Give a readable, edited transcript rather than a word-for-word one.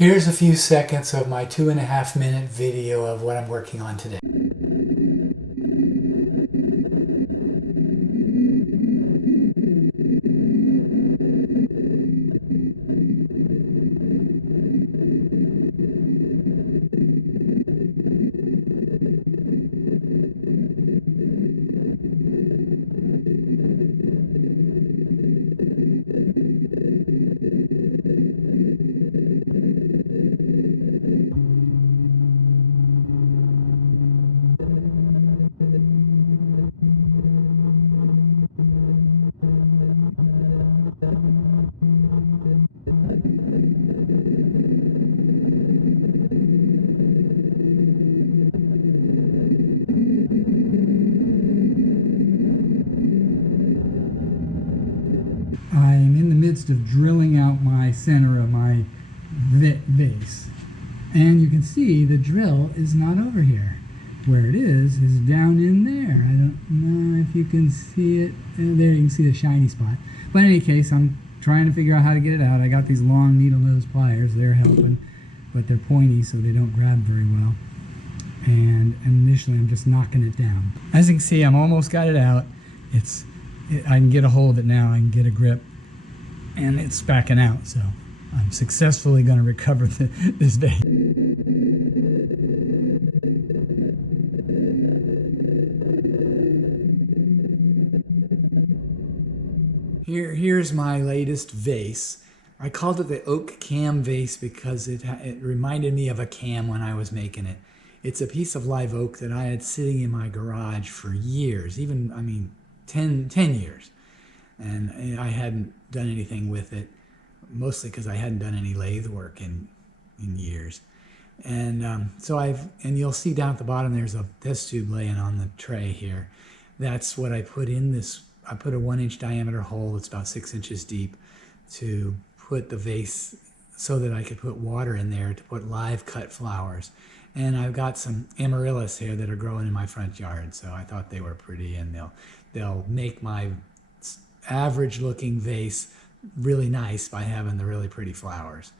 Here's a few seconds of my 2.5-minute video of what I'm working on today. I'm in the midst of drilling out my center of my vase, and you can see the drill is not over here. Where it is down in there. I don't know if you can see it. There you can see the shiny spot. But in any case, I'm trying to figure out how to get it out. I got these long needle nose pliers. They're helping, but they're pointy so they don't grab very well. And initially I'm just knocking it down. As you can see, I'm almost got it out. I can get a hold of it now. I can get a grip, and it's backing out. So I'm successfully going to recover this vase. Here's my latest vase. I called it the oak Cam Vase because it reminded me of a cam when I was making it. It's a piece of live oak that I had sitting in my garage for years, even, 10 years. And I hadn't done anything with it, mostly because I hadn't done any lathe work in years. And and you'll see down at the bottom there's a test tube laying on the tray here. That's what I put in this. I put a 1-inch diameter hole that's about 6 inches deep to put the vase so that I could put water in there to put live cut flowers. And I've got some Amaryllis here that are growing in my front yard, so I thought they were pretty, and they'll make my average looking vase really nice by having the really pretty flowers.